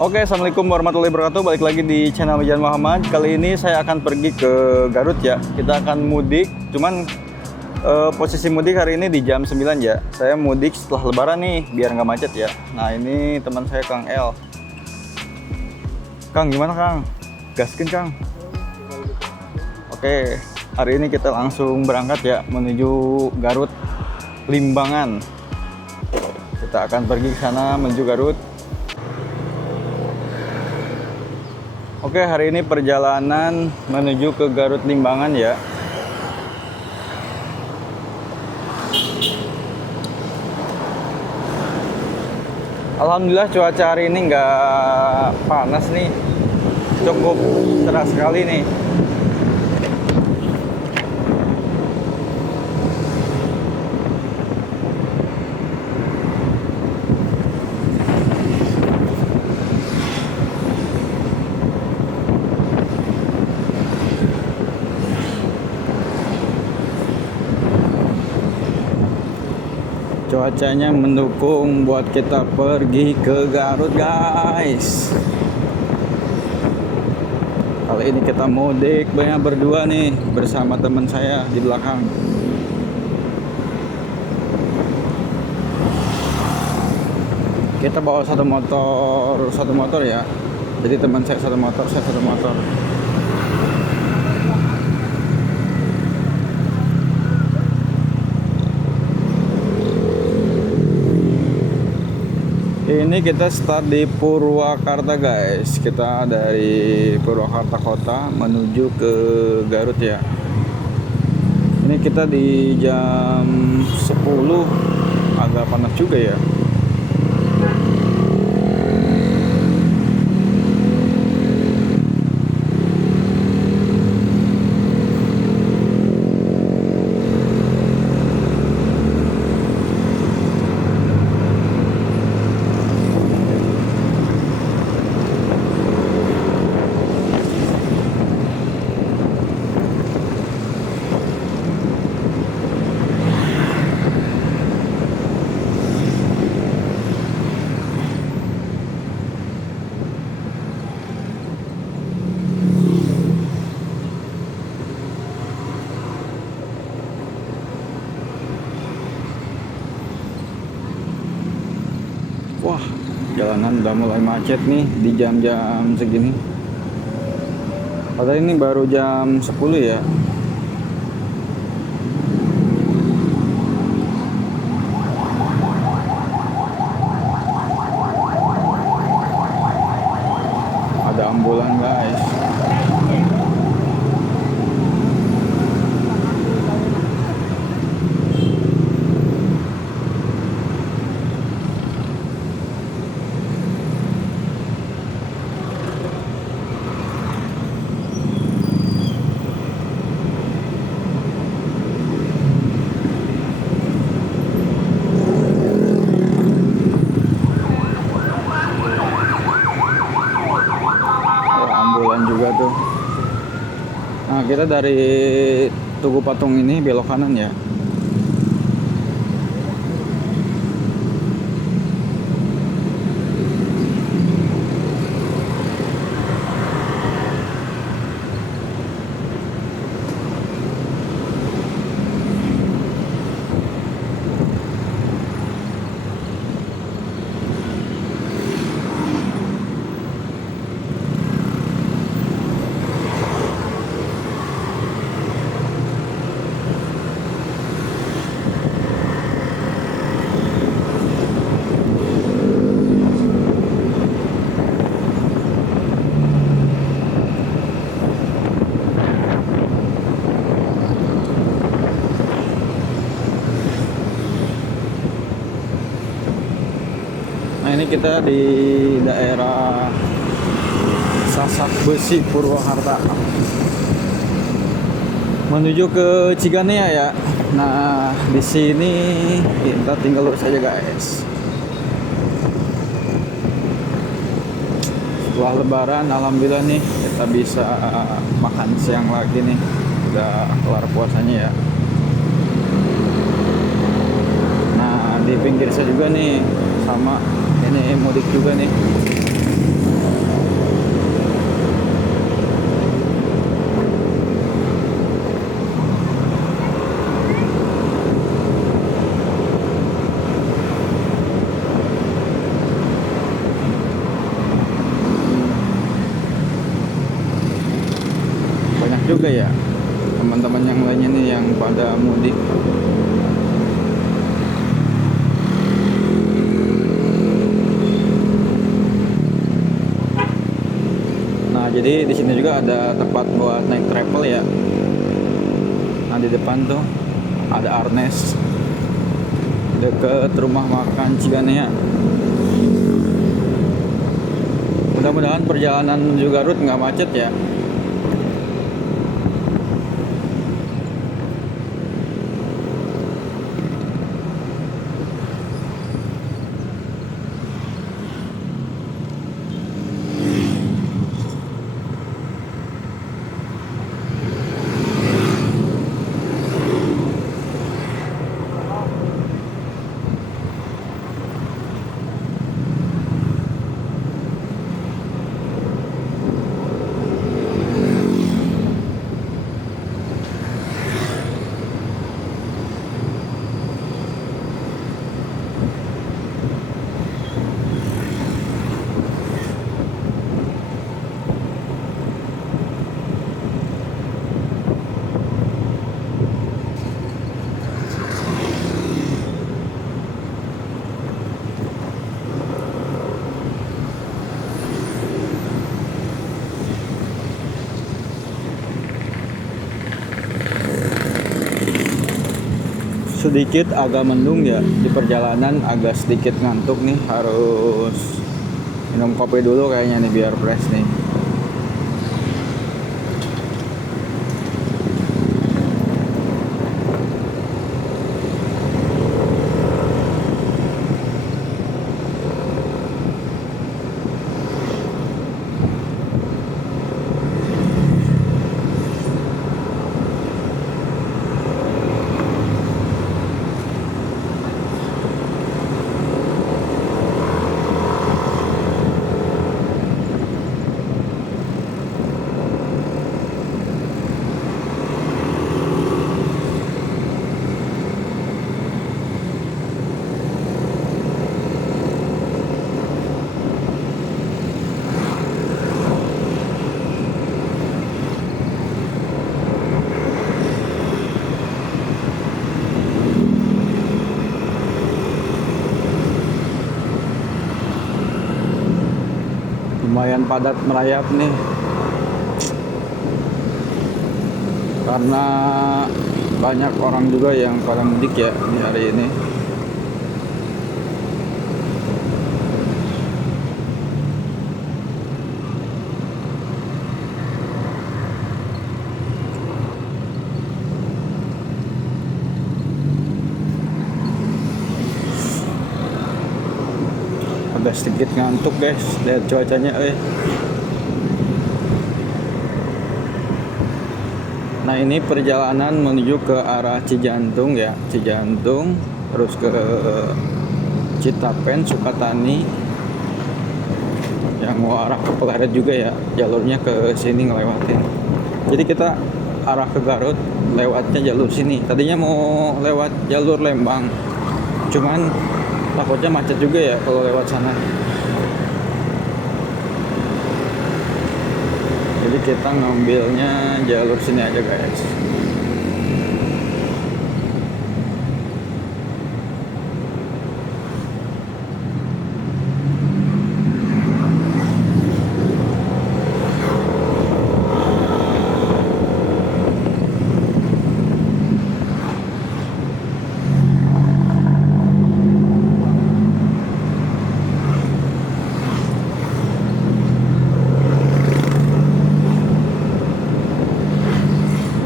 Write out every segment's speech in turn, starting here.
Oke, assalamualaikum warahmatullahi wabarakatuh. Balik lagi di channel Mijan Muhammad. Kali ini saya akan pergi ke Garut ya. Kita akan mudik. Cuman posisi mudik hari ini di jam 9 ya. Saya mudik setelah Lebaran nih, biar nggak macet ya. Nah ini teman saya Kang El. Kang gimana Kang? Gaskin Kang. Oke, hari ini kita langsung berangkat ya menuju Garut Limbangan. Kita akan pergi ke sana menuju Garut. Oke, hari ini perjalanan menuju ke Garut Limbangan ya. Alhamdulillah cuaca hari ini nggak panas nih, cukup cerah sekali nih. Cuacanya mendukung buat kita pergi ke Garut guys. Kali ini kita mudik banyak berdua nih bersama teman saya di belakang. Kita bawa satu motor ya. Jadi teman saya satu motor, saya satu motor. Ini kita start di Purwakarta guys. Kita dari Purwakarta kota menuju ke Garut ya. Ini kita di jam 10, agak panas juga ya. Wah, jalanan udah mulai macet nih di jam-jam segini. Padahal ini baru jam 10 ya. Ada ambulan guys. Juga tuh. Nah, kita dari Tugu Patung ini belok kanan ya. Nah ini kita di daerah Sasak Besi Purwakarta menuju ke Ciganea ya. Nah di sini kita tinggal lurus aja guys. Setelah Lebaran, alhamdulillah nih kita bisa makan siang lagi nih. Udah kelar puasanya ya. Nah di pinggir saya juga nih sama ini mudik juga nih. juga ya teman-teman yang lainnya nih yang pada mudik. Nah, jadi di sini juga ada tempat buat naik travel ya. Nah, di depan tuh ada Arnes deket rumah makan Ciganea. Mudah-mudahan perjalanan menuju Garut nggak macet ya. Sedikit agak mendung ya di perjalanan, agak sedikit ngantuk nih, harus minum kopi dulu kayaknya nih biar fresh nih. Lumayan padat merayap nih karena banyak orang juga yang pada mudik ya di hari ini. Agak sedikit ngantuk guys, lihat cuacanya Nah, ini perjalanan menuju ke arah Cijantung ya, Cijantung terus ke Citapen, Sukatani, yang mau arah ke Pleret juga ya, jalurnya ke sini ngelewatin. Jadi kita arah ke Garut lewatnya jalur sini. Tadinya mau lewat jalur Lembang, cuman takutnya macet juga ya kalau lewat sana. Jadi kita ngambilnya jalur sini aja guys.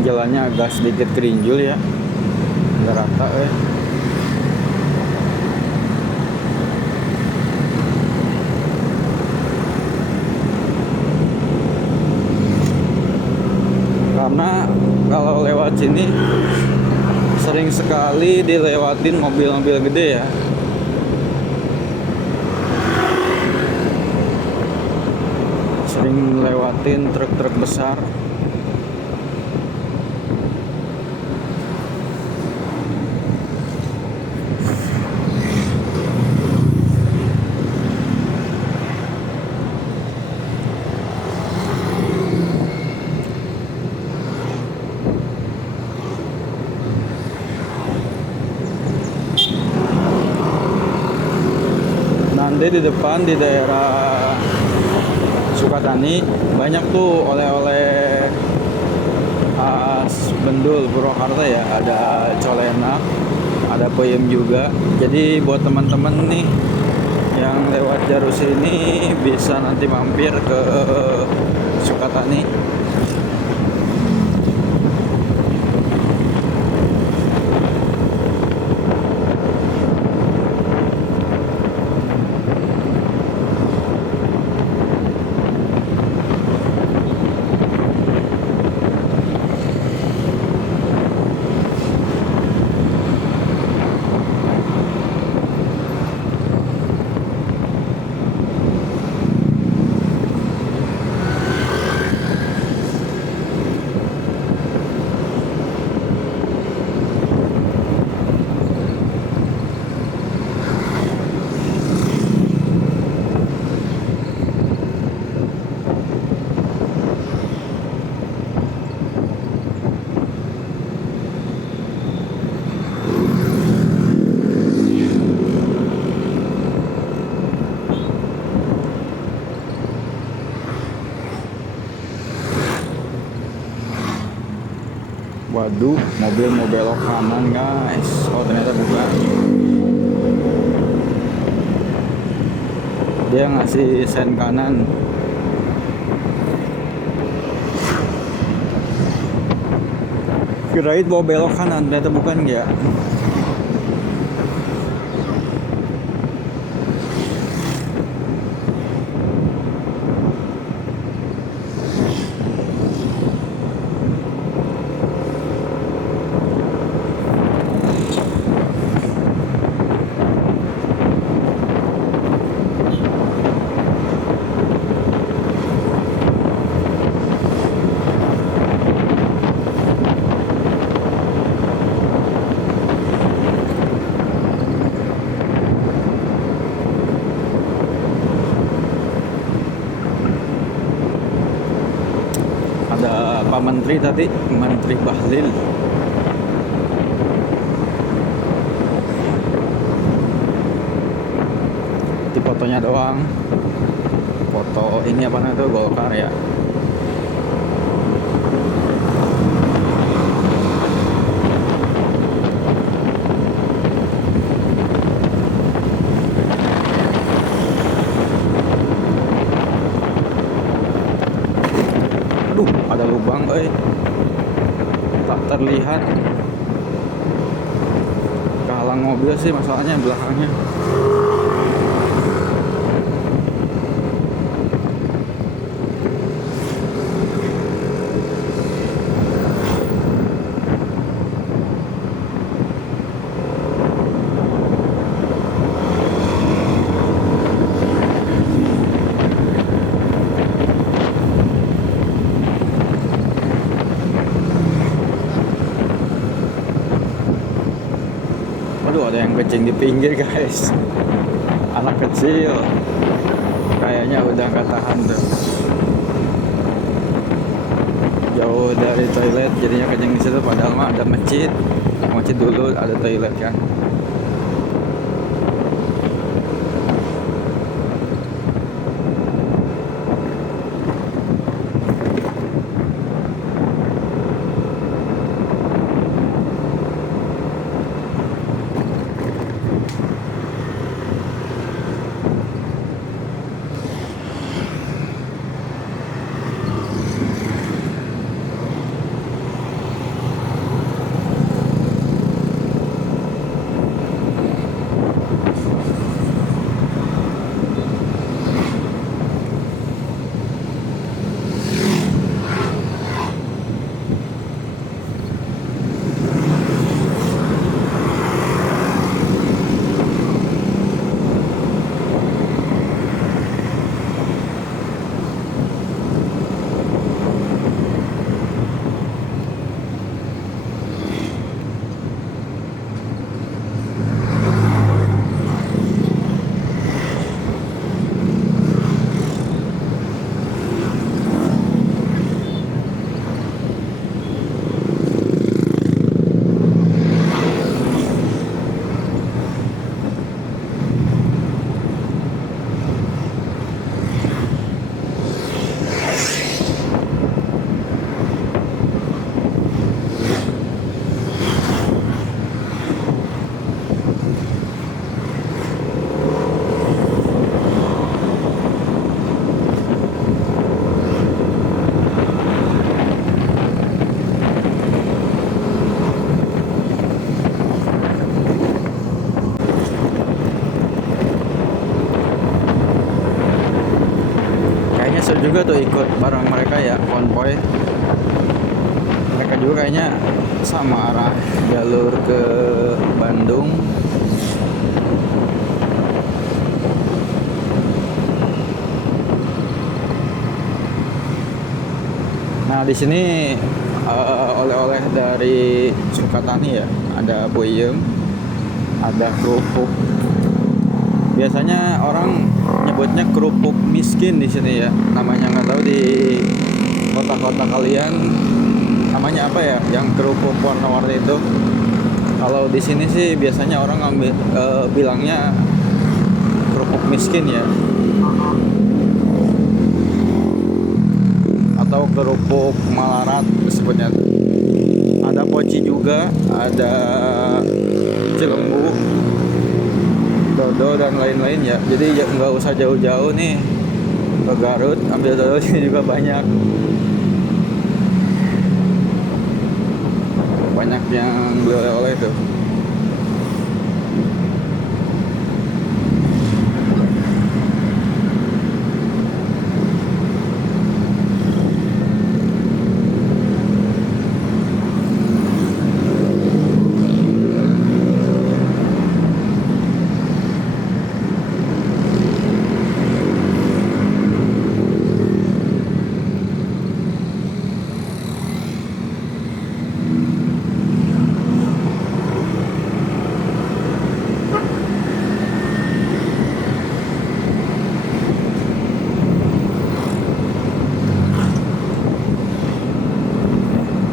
Jalannya agak sedikit kerinjul ya, nggak rata karena kalau lewat sini sering sekali dilewatin mobil-mobil gede ya. Sering lewatin truk-truk besar. Jadi di depan di daerah Sukatani banyak tuh oleh-oleh khas Bendul Purwakarta ya. Ada colenak, ada peyem juga. Jadi buat teman-teman nih yang lewat jalur sini bisa nanti mampir ke Sukatani. Waduh, mobil mau belok kanan guys. Oh ternyata bukan. Dia ngasih sen kanan. Kirain mau belok kanan, ternyata bukan ya. Ada Pak Menteri tadi, Menteri Bahlil. Di fotonya doang. Foto ini apa namanya tuh, Golkar ya. Aduh, ada lubang, tak terlihat. Kehalang mobil sih masalahnya belakangnya. Aduh, ada yang kencing di pinggir guys. Anak kecil kayaknya udah gak tahan tuh. Jauh dari toilet jadinya kencing di situ, padahal mah ada masjid. Masjid dulu ada toilet kan. seru juga tuh ikut bareng mereka ya, konvoy. Mereka juga kayaknya sama arah jalur ke Bandung. Nah, di sini oleh-oleh dari Sukatani ya, ada puyem, ada kerupuk. Biasanya orang nyebutnya kerupuk miskin di sini ya. Namanya nggak tahu di kota-kota kalian namanya apa ya? Yang kerupuk warna-warni itu. Kalau di sini sih biasanya orang ngambil bilangnya kerupuk miskin ya. Atau kerupuk Malarat disebutnya. Ada poci juga, ada cilembu, dodo dan lain-lain ya. Jadi nggak usah jauh-jauh nih ke Garut, ambil dodo sini juga banyak yang beli oleh-oleh tuh.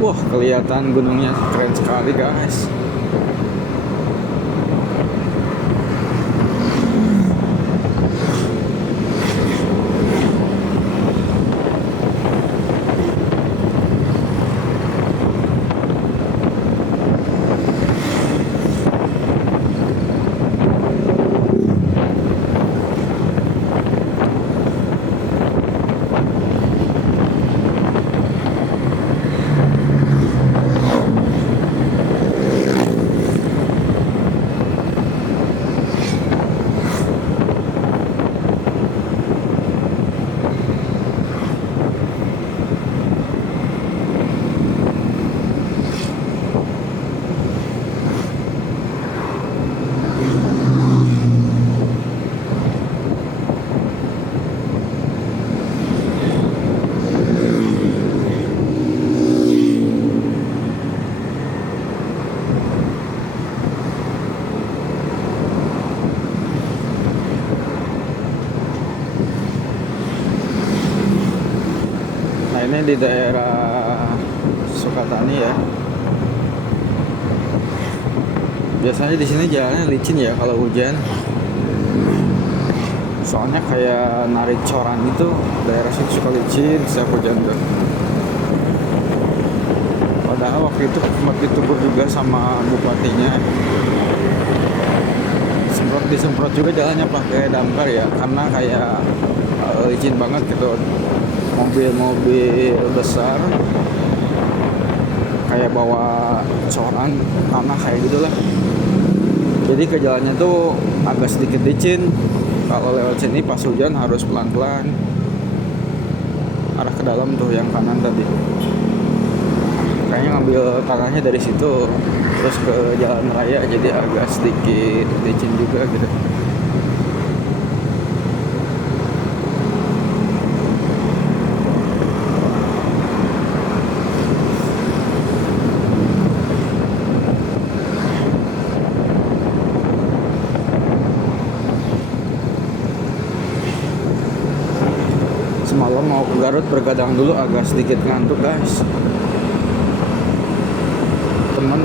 Wah, kelihatan gunungnya keren sekali guys. Ini di daerah Sukatani ya. Biasanya di sini jalannya licin ya kalau hujan. Soalnya kayak narik coran itu, daerah sini suka licin setiap hujan tuh. Padahal waktu itu sempat ditegur juga sama bupatinya. Disemprot juga jalannya pakai damkar ya, karena kayak licin banget gitu. Mobil-mobil besar kayak bawa coran tanah kayak gitulah. Jadi ke jalannya tuh agak sedikit licin. Kalau lewat sini pas hujan harus pelan-pelan. Arah ke dalam tuh yang kanan tadi. Kayaknya ngambil tanahnya dari situ terus ke jalan raya, jadi agak sedikit licin juga gitu. Semalam mau ke Garut bergadang dulu, agak sedikit ngantuk guys. Temen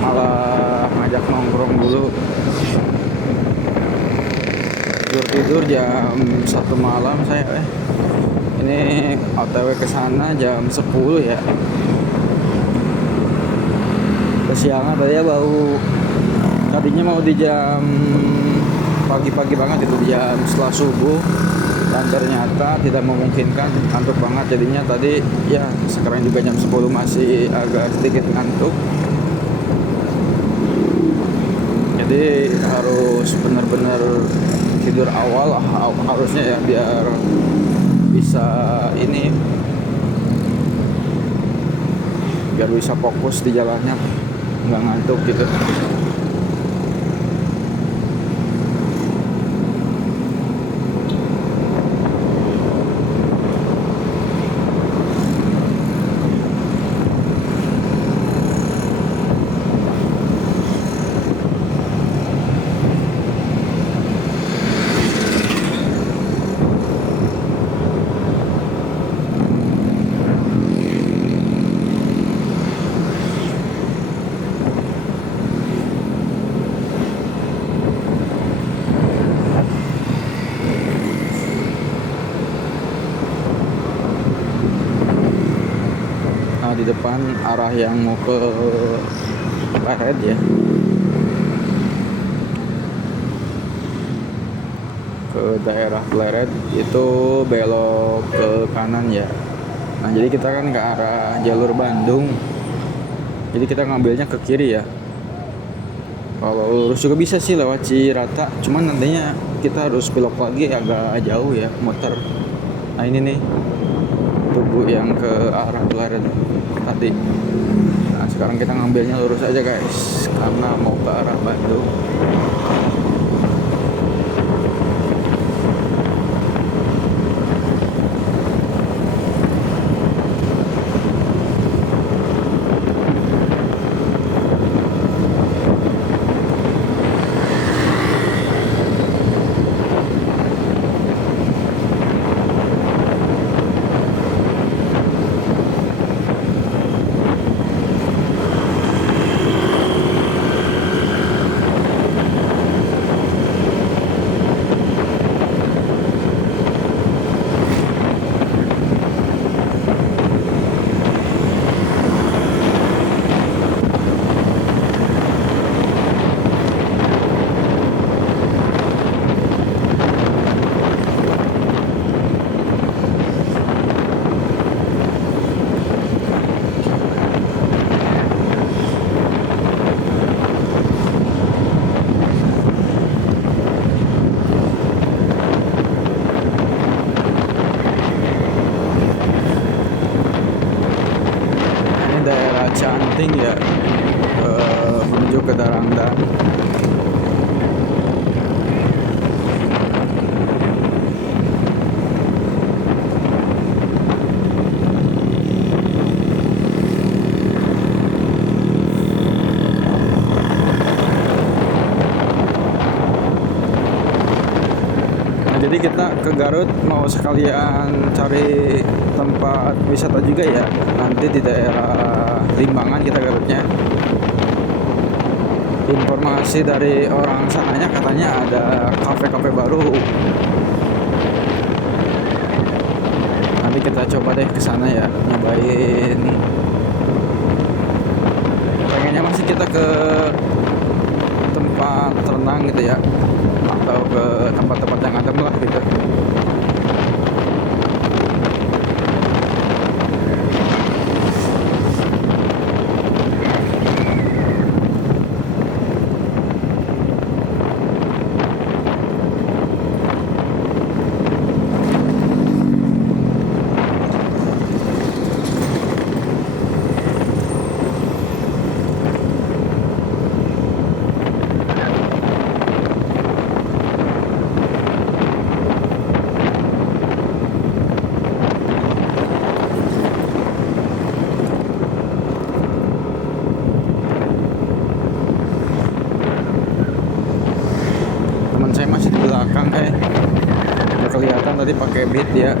malah ngajak nongkrong dulu. Tidur jam 1 malam saya. Ini OTW ke sana jam 10 ya. Kesiangan tadi ya, tadinya mau di jam pagi-pagi banget itu, jam setelah subuh, dan ternyata tidak memungkinkan, ngantuk banget jadinya tadi ya. Sekarang juga jam 10 masih agak sedikit ngantuk, jadi harus benar-benar tidur awal harusnya ya, biar bisa bisa ini, biar bisa fokus di jalannya, nggak ngantuk gitu. Nah, di depan arah yang mau ke Pleret ya, ke daerah Pleret itu belok ke kanan ya. Nah, jadi kita kan ke arah jalur Bandung, jadi kita ngambilnya ke kiri ya. Kalau lurus juga bisa sih lewat Cirata, cuman nantinya kita harus belok lagi agak jauh ya, muter. Nah, ini nih tugu yang ke arah Pleret tadi. Nah, sekarang kita ngambilnya lurus aja guys, karena mau ke arah Bandung. Daerah Canting ya, menuju ke Darangdan. Nah, jadi kita ke Garut mau sekalian cari tempat wisata juga ya. Nanti di daerah Limbangan kita Garutnya. Informasi dari orang sananya katanya ada kafe-kafe baru. Nanti kita coba deh ke sana ya, nyobain. Pengennya masih kita ke tempat renang gitu ya, atau ke tempat-tempat yang adem lah gitu. Saya masih di belakang, udah kelihatan tadi pakai beat ya.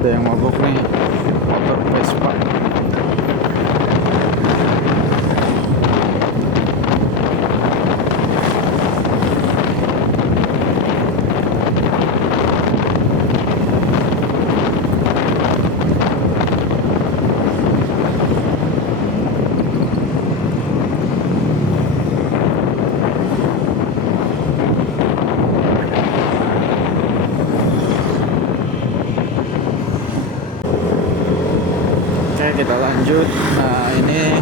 Ada yang mogok nih, motor Vespa. lanjut. Nah ini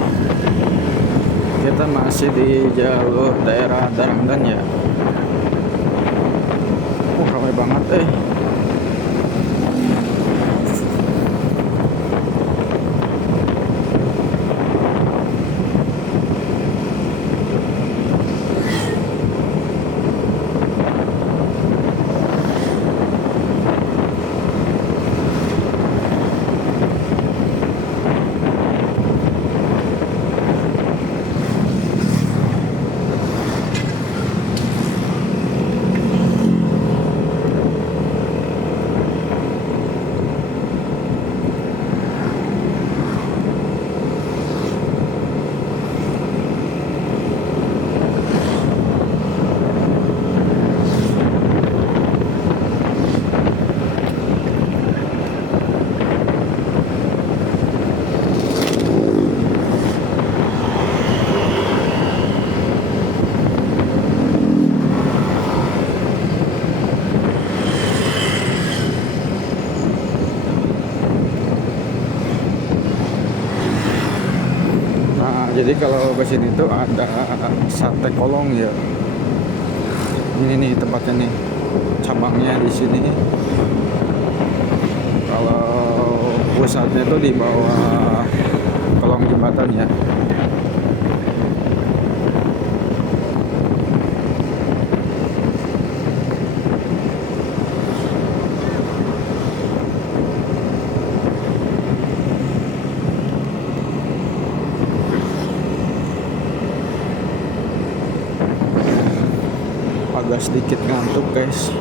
kita masih di jalur daerah Darangdan ya. Ramai banget Jadi kalau ke sini tuh ada sate kolong ya. Ini nih tempatnya nih, cabangnya di sini. Kalau pusatnya tuh di bawah kolong jembatan ya. Agak sedikit ngantuk guys.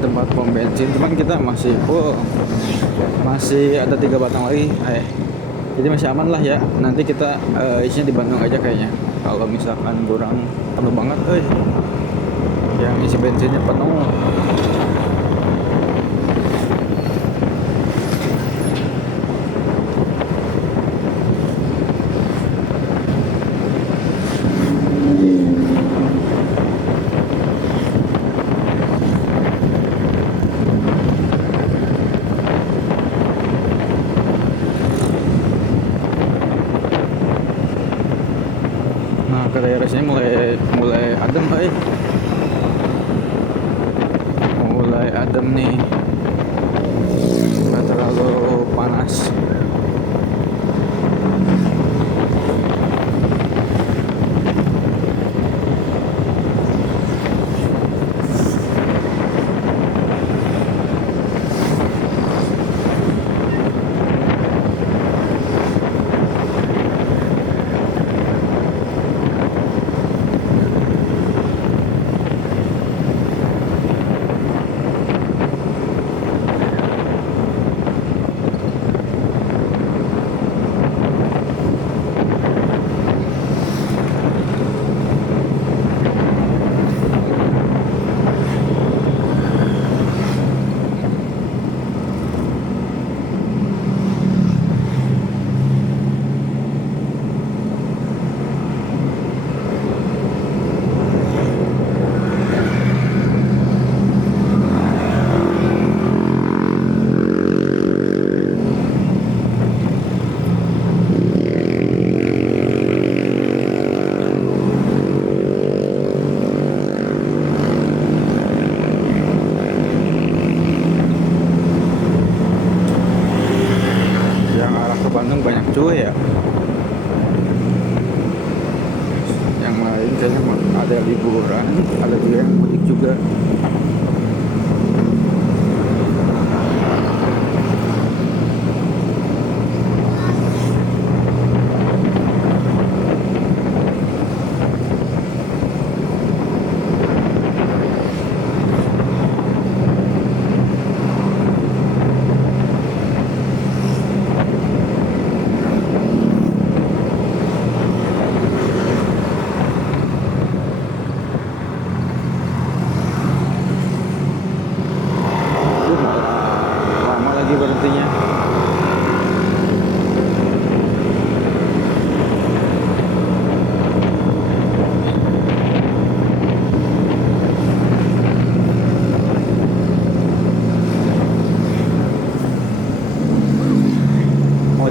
Tempat pom bensin, cuman kita masih full, masih ada 3 batang lagi, jadi masih aman lah ya. Nanti kita isinya di Bandung aja kayaknya. Kalau misalkan kurang penuh banget, yang isi bensinnya penuh. Ke daerah sini mulai adem, mulai adem nih, nggak terlalu panas. Bandung banyak cuy ya.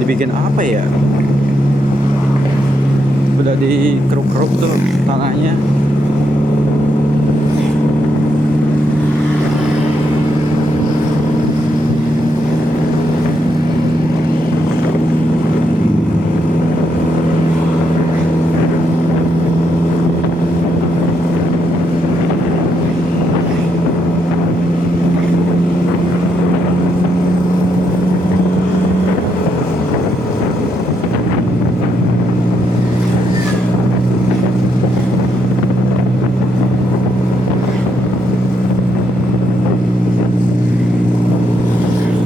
dibikin apa ya? Udah dikeruk-keruk tuh tanahnya.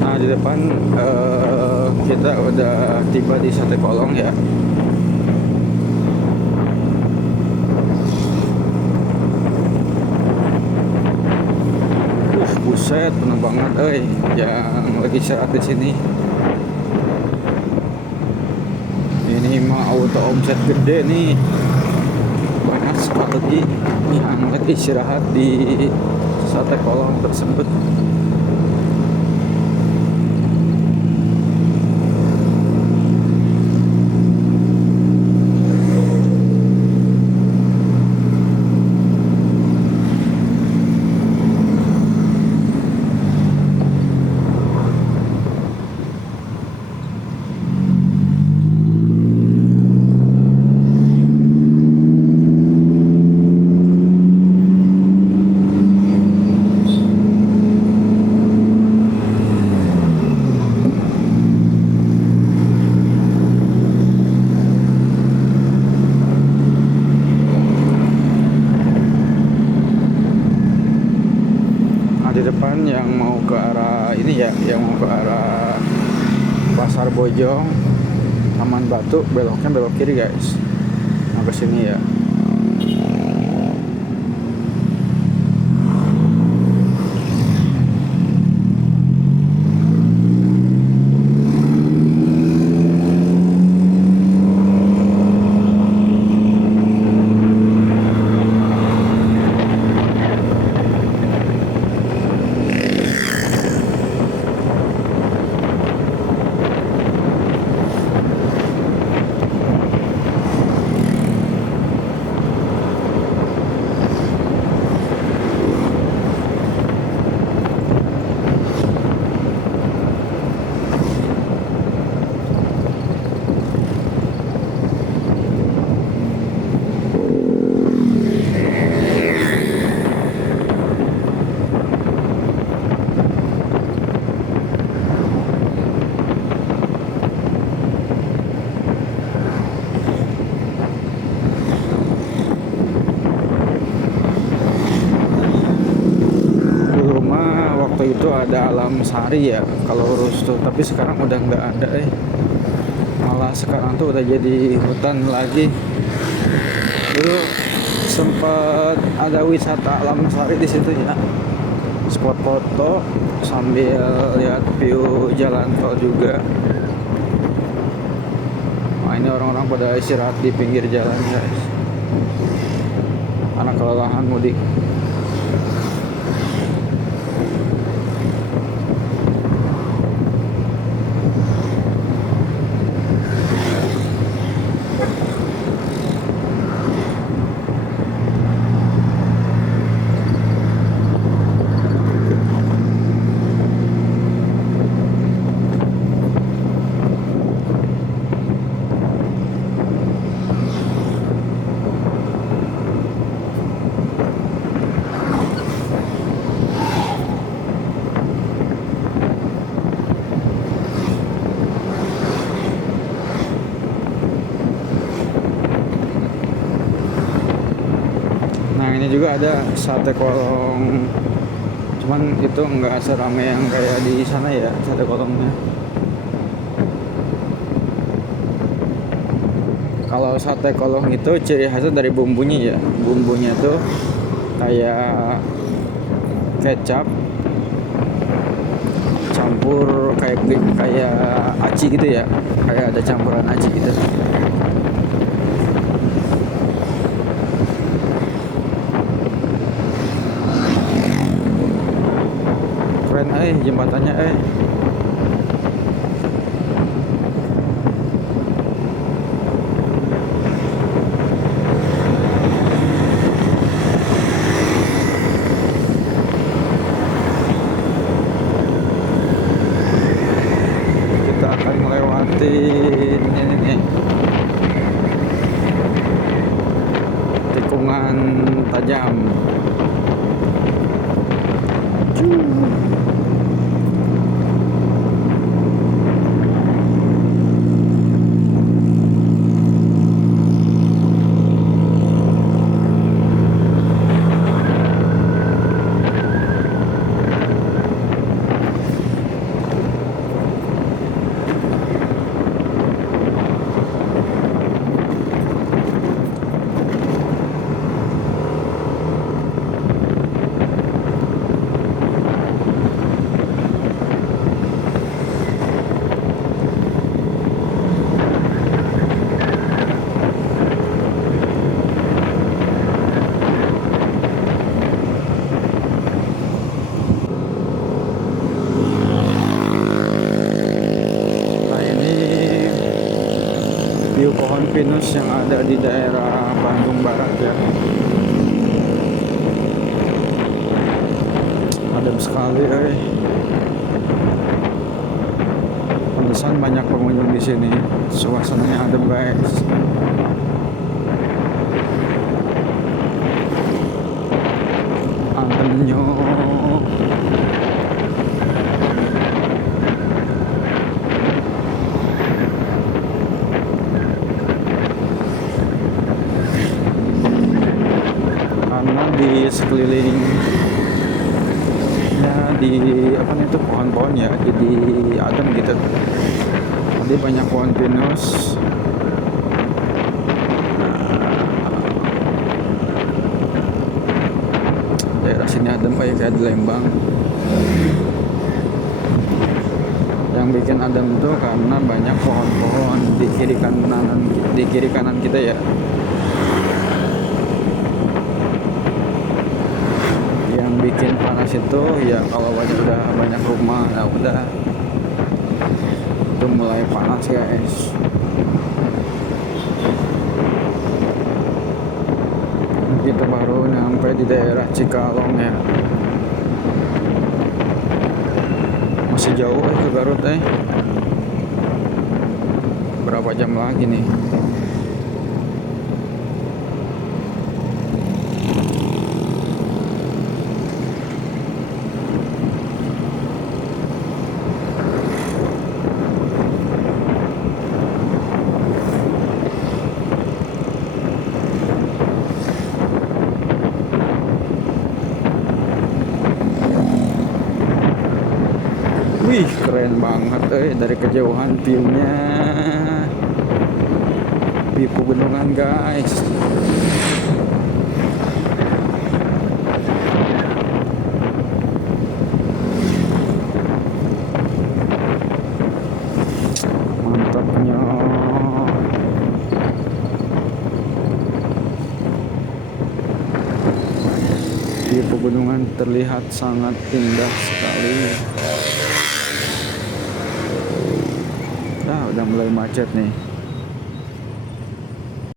Nah, di depan kita udah tiba di Sate Kolong ya. Buset, penuh banget, yang lagi istirahat di sini. Ini mah auto omset gede nih. Banyak sekali yang lagi istirahat di Sate Kolong tersebut. Di depan yang mau ke arah ini ya, yang mau ke arah Pasar Bojong, Taman Batu, beloknya belok kiri guys. Nah, ke sini ya. Waktu itu ada Alam Sari ya kalau lurus tuh, tapi sekarang udah nggak ada malah sekarang tuh udah jadi hutan lagi. Dulu sempat ada wisata Alam Sari di situ ya, spot foto sambil lihat view jalan tol juga. Nah, ini orang-orang pada istirahat di pinggir jalan guys, anak kelelahan mudik. Ini juga ada Sate Kolong, cuman itu nggak seramai yang kayak di sana ya Sate Kolongnya. Kalau Sate Kolong itu ciri khasnya dari bumbunya ya, bumbunya tuh kayak kecap campur kayak aci gitu ya, kayak ada campuran aci gitu. Keren jembatannya lewatin ini nih, tikungan tajam. View pohon pinus yang ada di daerah Bandung Barat ya. Adem sekali, pantesan banyak pengunjung di sini. Suasananya adem guys. Ademnya. Di sekeliling ya, di apa nih itu pohon-pohon ya, jadi adem gitu. Jadi banyak pohon pinus. Daerah sini adem kayak di Lembang. Yang bikin adem itu karena banyak pohon-pohon di kiri kanan kita ya. Bikin panas itu ya kalau udah banyak rumah, nah udah itu mulai panas guys. Kita baru nyampe di daerah Cikalong ya, masih jauh ke Garut berapa jam lagi nih. Wih, keren banget dari kejauhan view-nya. View pegunungan guys. Mantapnya. View pegunungan terlihat sangat indah sekali. Udah mulai macet nih.